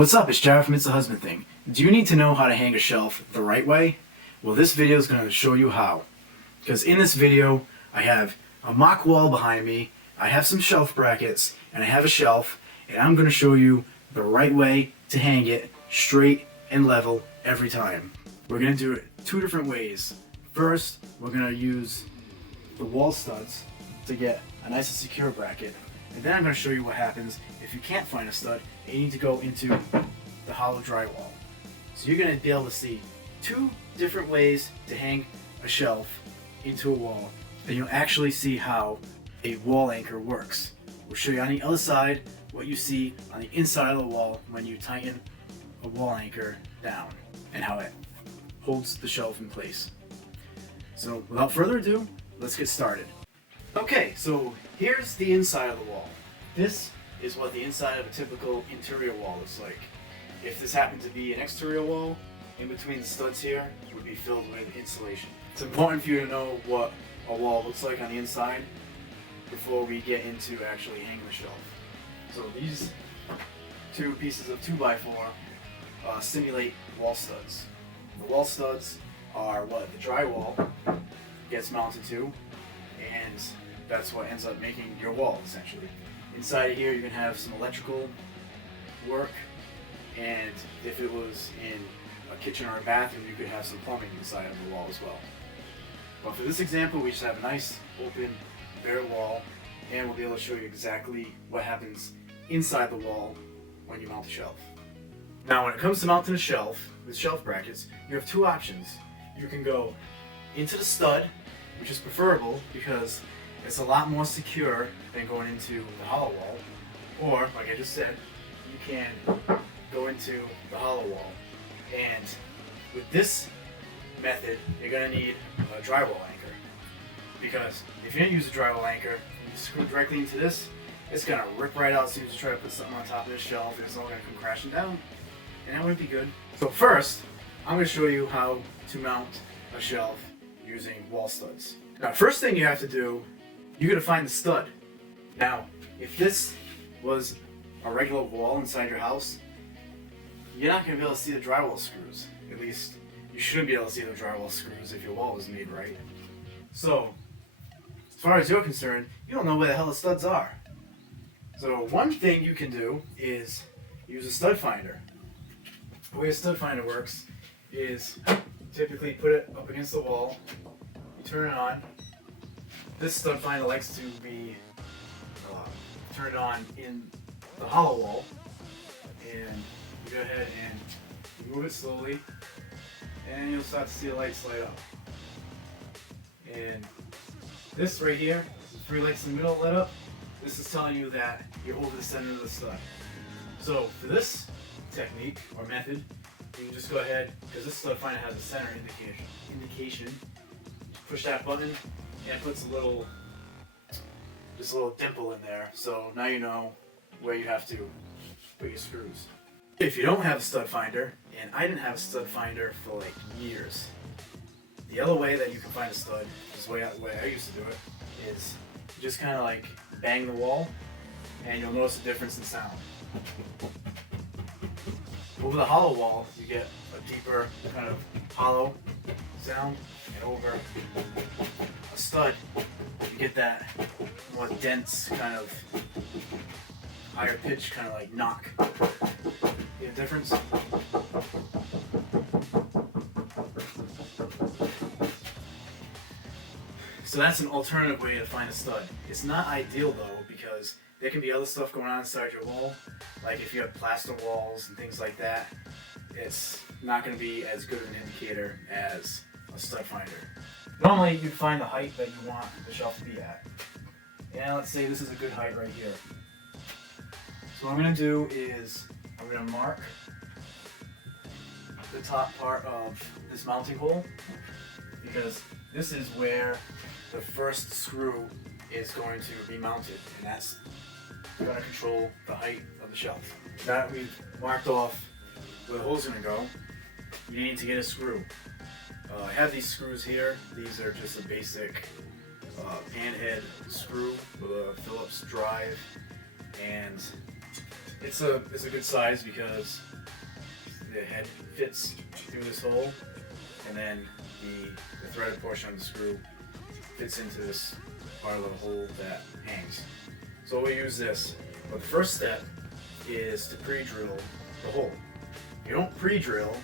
What's up, it's Jared from It's a Husband Thing. Do you need to know how to hang a shelf the right way? Well, this video is going to show you how. Because in this video, I have a mock wall behind me, I have some shelf brackets, and I have a shelf, and I'm going to show you the right way to hang it straight and level every time. We're going to do it two different ways. First, we're going to use the wall studs to get a nice and secure bracket. And then I'm going to show you what happens if you can't find a stud and you need to go into the hollow drywall. So you're going to be able to see two different ways to hang a shelf into a wall, and you'll actually see how a wall anchor works. We'll show you on the other side what you see on the inside of the wall when you tighten a wall anchor down and how it holds the shelf in place. So without further ado, let's get started. Okay, so here's the inside of the wall. This is what the inside of a typical interior wall looks like. If this happened to be an exterior wall, in between the studs here would be filled with insulation. It's important for you to know what a wall looks like on the inside before we get into actually hanging the shelf. So these two pieces of 2x4 simulate wall studs. The wall studs are what the drywall gets mounted to, and that's what ends up making your wall, essentially. Inside of here, you can have some electrical work, and if it was in a kitchen or a bathroom, you could have some plumbing inside of the wall as well. But for this example, we just have a nice, open, bare wall, and we'll be able to show you exactly what happens inside the wall when you mount the shelf. Now, when it comes to mounting a shelf with shelf brackets, you have two options. You can go into the stud, which is preferable because it's a lot more secure than going into the hollow wall, or like I just said, you can go into the hollow wall. And with this method, you're going to need a drywall anchor, because if you don't use a drywall anchor and you screw directly into this, it's going to rip right out as soon as you try to put something on top of this shelf, and it's all going to come crashing down, and that wouldn't be good. So first, I'm going to show you how to mount a shelf using wall studs. Now, first thing you have to do, you're going to find the stud. Now, if this was a regular wall inside your house, you're not going to be able to see the drywall screws. At least, you shouldn't be able to see the drywall screws if your wall was made right. So, as far as you're concerned, you don't know where the hell the studs are. So one thing you can do is use a stud finder. The way a stud finder works is typically put it up against the wall, you turn it on. This stud finder likes to be turned on in the hollow wall, and you go ahead and move it slowly, and you'll start to see the lights light up. And this right here, the three lights in the middle lit up, this is telling you that you're over the center of the stud. So for this technique or method, you can just go ahead, because this stud finder has a center indication. Push that button, and it puts just a little dimple in there. So now you know where you have to put your screws. If you don't have a stud finder, and I didn't have a stud finder for like years, the other way that you can find a stud, is the way I used to do it, is you just kind of like bang the wall, and you'll notice a difference in sound. Over the hollow wall, you get a deeper kind of hollow sound, and over a stud, you get that more dense kind of higher pitch, kind of like knock. See the difference? So that's an alternative way to find a stud. It's not ideal though, because there can be other stuff going on inside your wall. Like if you have plaster walls and things like that, it's not going to be as good of an indicator as a stud finder. Normally you'd find the height that you want the shelf to be at. And let's say this is a good height right here. So what I'm going to do is I'm going to mark the top part of this mounting hole, because this is where the first screw is going to be mounted, and that's going to control the height of the shelf. Now that we've marked off where the hole's going to go, you need to get a screw. I have these screws here. These are just a basic pan head screw with a Phillips drive, and it's a good size because the head fits through this hole, and then the threaded portion of the screw fits into this part of the hole that hangs. So we'll use this. But the first step is to pre-drill the hole. You don't pre-drill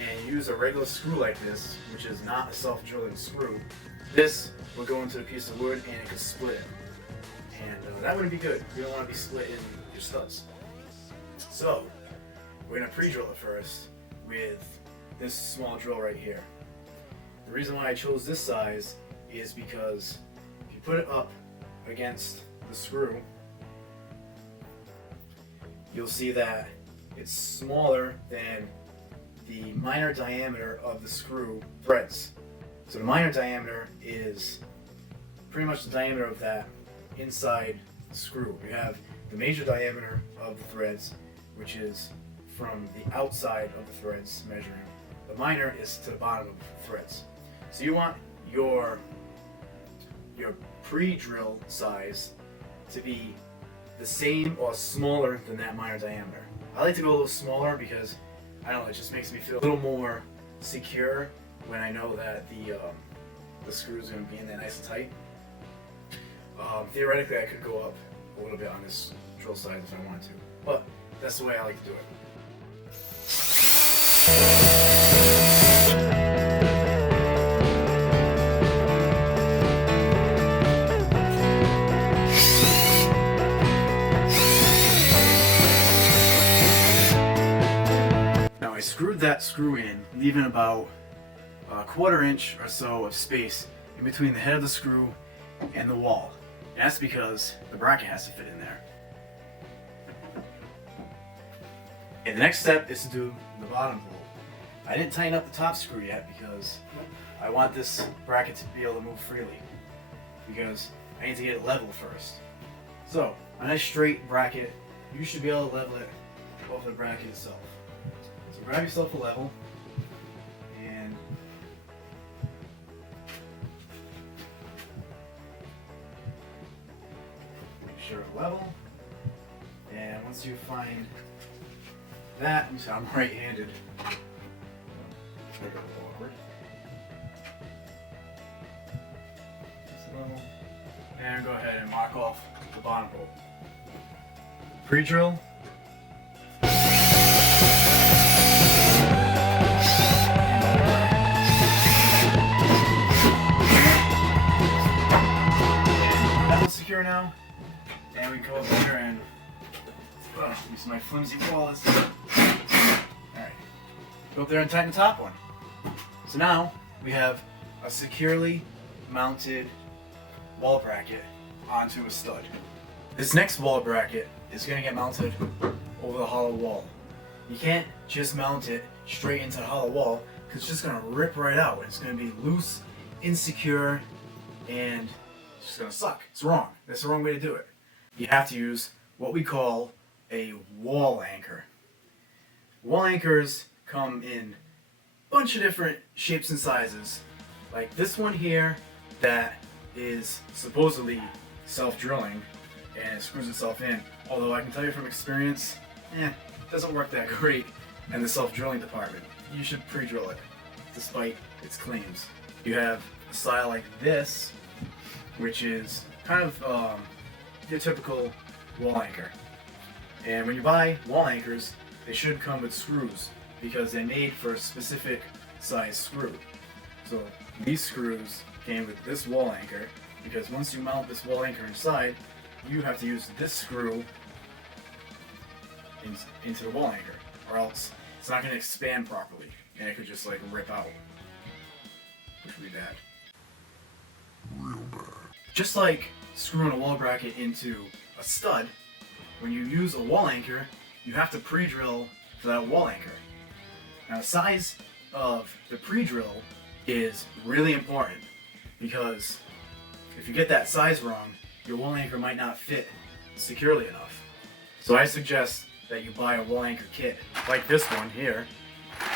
and use a regular screw like this, which is not a self-drilling screw. This will go into a piece of wood and it could split it. And that wouldn't be good. You don't want to be splitting your studs. So we're going to pre-drill it first with this small drill right here. The reason why I chose this size is because if you put it up against the screw, you'll see that it's smaller than the minor diameter of the screw threads. So the minor diameter is pretty much the diameter of that inside screw. You have the major diameter of the threads, which is from the outside of the threads measuring. The minor is to the bottom of the threads. So you want your pre-drill size to be the same or smaller than that minor diameter. I like to go a little smaller because, I don't know, it just makes me feel a little more secure when I know that the screw is going to be in there nice and tight. Theoretically, I could go up a little bit on this drill size if I wanted to, but that's the way I like to do it. Now I screwed that screw in, leaving about a 1/4 inch or so of space in between the head of the screw and the wall. And that's because the bracket has to fit in there. And the next step is to do the bottom hole. I didn't tighten up the top screw yet because I want this bracket to be able to move freely, because I need to get it level first. So, a nice straight bracket, you should be able to level it off the bracket itself. So grab yourself a level and make sure it's level. And once you find that, I'm right-handed. Forward. And go ahead and mark off the bottom hole. Pre-drill. That one's secure now. And we go up there and use my flimsy claws. Alright. Go up there and tighten the top one. So now we have a securely mounted wall bracket onto a stud. This next wall bracket is going to get mounted over the hollow wall. You can't just mount it straight into the hollow wall because it's just going to rip right out. It's going to be loose, insecure, and it's just going to suck. It's wrong. That's the wrong way to do it. You have to use what we call a wall anchor. Wall anchors come in a bunch of different shapes and sizes. Like this one here that is supposedly self-drilling and it screws itself in. Although I can tell you from experience, it doesn't work that great in the self-drilling department. You should pre-drill it, despite its claims. You have a style like this, which is kind of your typical wall anchor. And when you buy wall anchors, they should come with screws because they're made for a specific size screw. So these screws came with this wall anchor because once you mount this wall anchor inside, you have to use this screw into the wall anchor, or else it's not going to expand properly and it could just like rip out, which would be bad. Real bad. Just like screwing a wall bracket into a stud, when you use a wall anchor, you have to pre-drill for that wall anchor. Now the size of the pre-drill is really important because if you get that size wrong, your wall anchor might not fit securely enough. So I suggest that you buy a wall anchor kit like this one here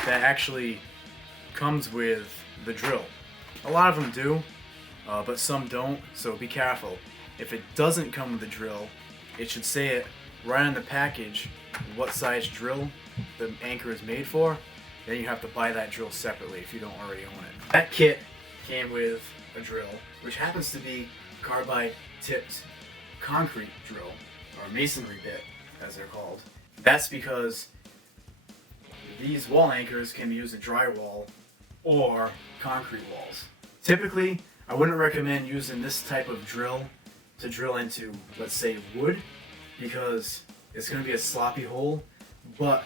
that actually comes with the drill. A lot of them do, but some don't, so be careful. If it doesn't come with the drill, it should say it right on the package what size drill the anchor is made for, then you have to buy that drill separately if you don't already own it. That kit came with a drill, which happens to be carbide tipped concrete drill, or masonry bit as they're called. That's because these wall anchors can be used in drywall or concrete walls. Typically, I wouldn't recommend using this type of drill to drill into, let's say, wood, because it's going to be a sloppy hole. But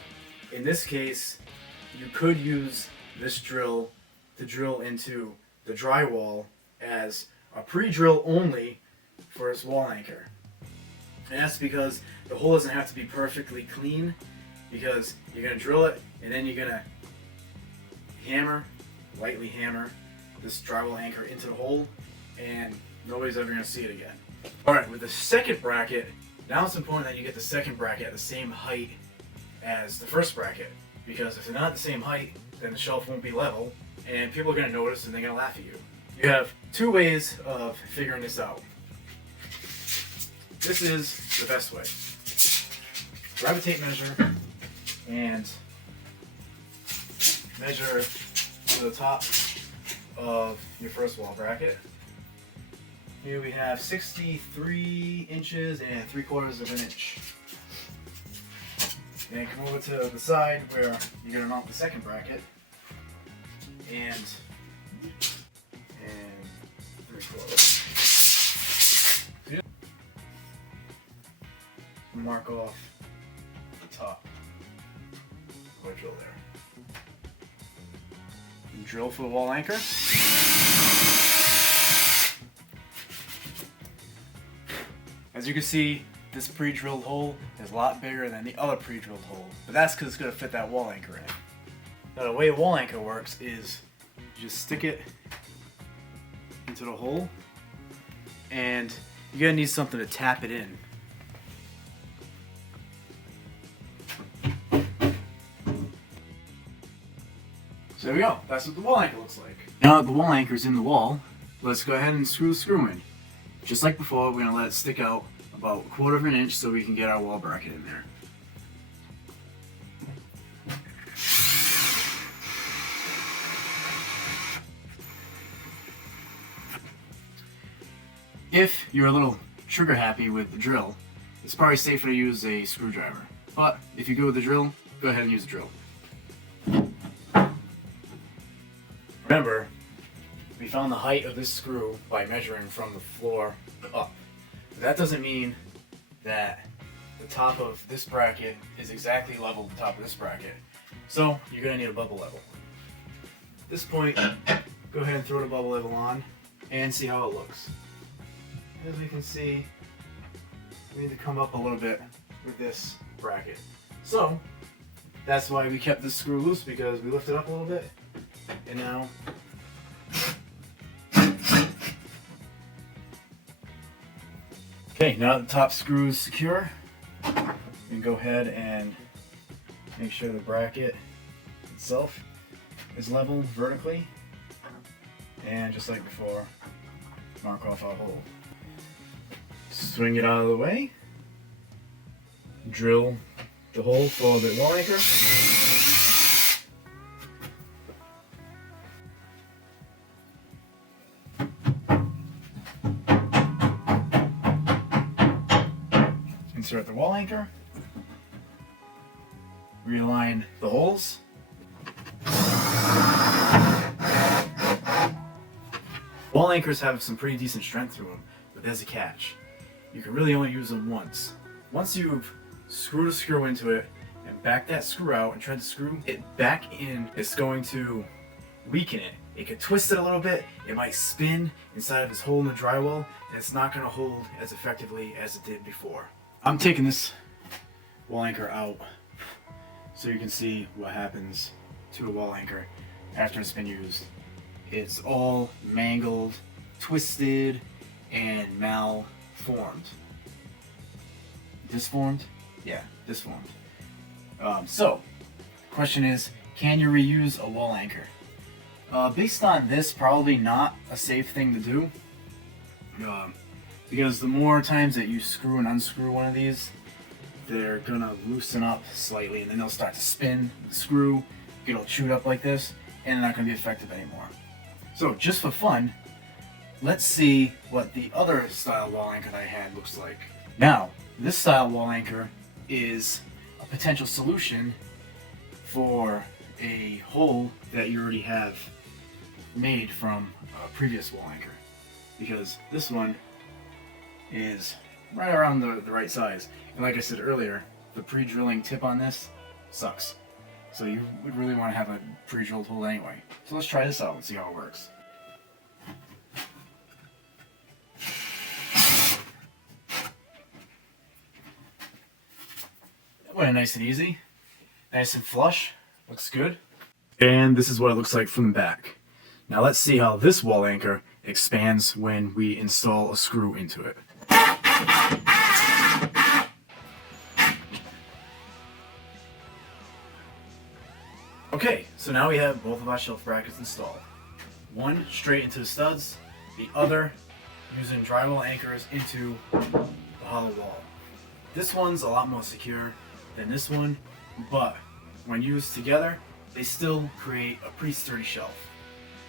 in this case, you could use this drill to drill into the drywall as a pre-drill only for its wall anchor. And that's because the hole doesn't have to be perfectly clean, because you're going to drill it and then you're going to lightly hammer this drywall anchor into the hole, and nobody's ever going to see it again. Alright, with the second bracket, now it's important that you get the second bracket at the same height as the first bracket, because if they're not the same height, then the shelf won't be level, and people are going to notice and they're going to laugh at you. You have two ways of figuring this out. This is the best way. Grab a tape measure and measure to the top of your first wall bracket. Here we have 63 inches and 3/4 of an inch. Then come over to the side where you're going to mount the second bracket, and 3/4. Mark off the top. Go drill there. And drill for the wall anchor. As you can see, this pre-drilled hole is a lot bigger than the other pre-drilled hole, but that's because it's going to fit that wall anchor in. Now the way a wall anchor works is you just stick it into the hole, and you're going to need something to tap it in. So there we go, that's what the wall anchor looks like. Now that the wall anchor is in the wall, let's go ahead and screw the screw in. Just like before, we're going to let it stick out about 1/4 of an inch so we can get our wall bracket in there. If you're a little trigger happy with the drill, it's probably safer to use a screwdriver. But if you go with the drill, go ahead and use the drill. Remember, we found the height of this screw by measuring from the floor up. That doesn't mean that the top of this bracket is exactly level with the top of this bracket. So you're going to need a bubble level. At this point, go ahead and throw the bubble level on and see how it looks. As we can see, we need to come up a little bit with this bracket. So that's why we kept this screw loose, because we lifted up a little bit, and now okay, now that the top screw is secure, we can go ahead and make sure the bracket itself is level vertically, and just like before, mark off our hole. Swing it out of the way, drill the hole for the wall anchor, insert the wall anchor, realign the holes, wall anchors have some pretty decent strength to them, but there's a catch. You can really only use them once. Once you've screwed a screw into it and back that screw out and tried to screw it back in, it's going to weaken it. It could twist it a little bit, it might spin inside of this hole in the drywall, and it's not going to hold as effectively as it did before. I'm taking this wall anchor out so you can see what happens to a wall anchor after it's been used. It's all mangled, twisted, and malformed. Disformed? Yeah, disformed. So, question is, can you reuse a wall anchor? Based on this, probably not a safe thing to do. Because the more times that you screw and unscrew one of these, they're gonna loosen up slightly, and then they'll start to spin, the screw, get all chewed up like this, and they're not gonna be effective anymore. So just for fun, let's see what the other style wall anchor that I had looks like. Now, this style wall anchor is a potential solution for a hole that you already have made from a previous wall anchor, because this one is right around the right size, and like I said earlier, the pre-drilling tip on this sucks, so you would really want to have a pre-drilled hole anyway. So let's try this out and see how it works. That went nice and easy, nice and flush, looks good. And this is what it looks like from the back. Now let's see how this wall anchor expands when we install a screw into it. Okay, so now we have both of our shelf brackets installed. One straight into the studs, the other using drywall anchors into the hollow wall. This one's a lot more secure than this one, but when used together, they still create a pretty sturdy shelf.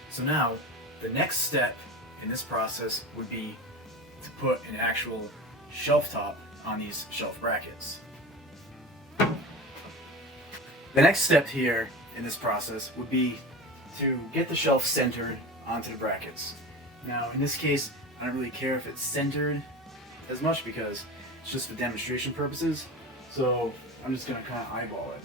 So now, the next step in this process would be to put an actual shelf top on these shelf brackets. The next step here in this process would be to get the shelf centered onto the brackets. Now, in this case, I don't really care if it's centered as much because it's just for demonstration purposes, so I'm just going to kind of eyeball it.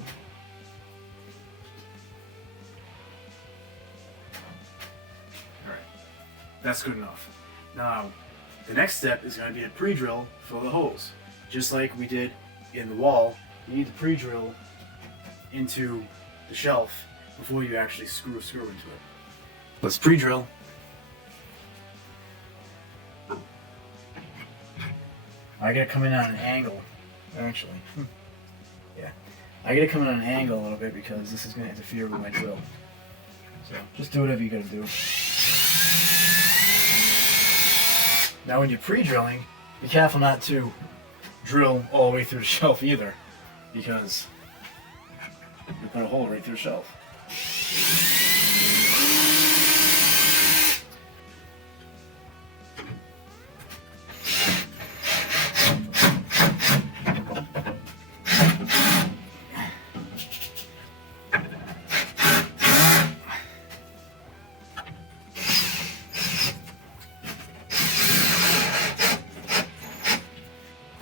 That's good enough. Now, the next step is going to be a pre-drill for the holes. Just like we did in the wall, you need to pre-drill into the shelf before you actually screw a screw into it. Let's pre-drill. I gotta come in on an angle, actually. Yeah. I gotta come in on an angle a little bit because this is going to interfere with my drill. So, just do whatever you gotta do. Now when you're pre-drilling, be careful not to drill all the way through the shelf either, because you put a hole right through the shelf.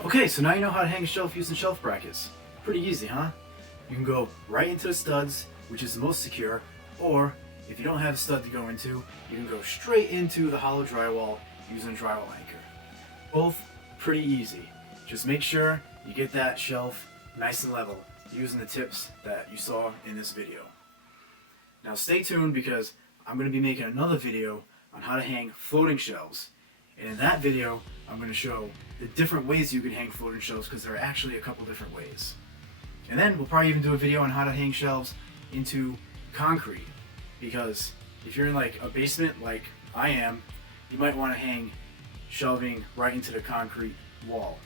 Okay, so now you know how to hang a shelf using shelf brackets. Pretty easy, huh? You can go right into the studs, which is the most secure, or if you don't have a stud to go into, you can go straight into the hollow drywall using a drywall anchor. Both pretty easy. Just make sure you get that shelf nice and level using the tips that you saw in this video. Now stay tuned because I'm going to be making another video on how to hang floating shelves. And in that video, I'm going to show the different ways you can hang floating shelves, because there are actually a couple different ways. And then we'll probably even do a video on how to hang shelves into concrete, because if you're in like a basement like I am, you might want to hang shelving right into the concrete wall.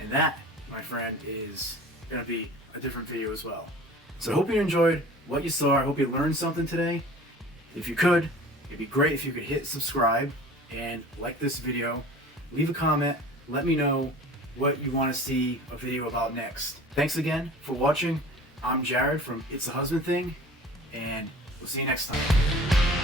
And that, my friend, is going to be a different video as well. So I hope you enjoyed what you saw. I hope you learned something today. If you could, it'd be great if you could hit subscribe and like this video. Leave a comment. Let me know what you want to see a video about next. Thanks again for watching. I'm Jared from It's a Husband Thing, and we'll see you next time.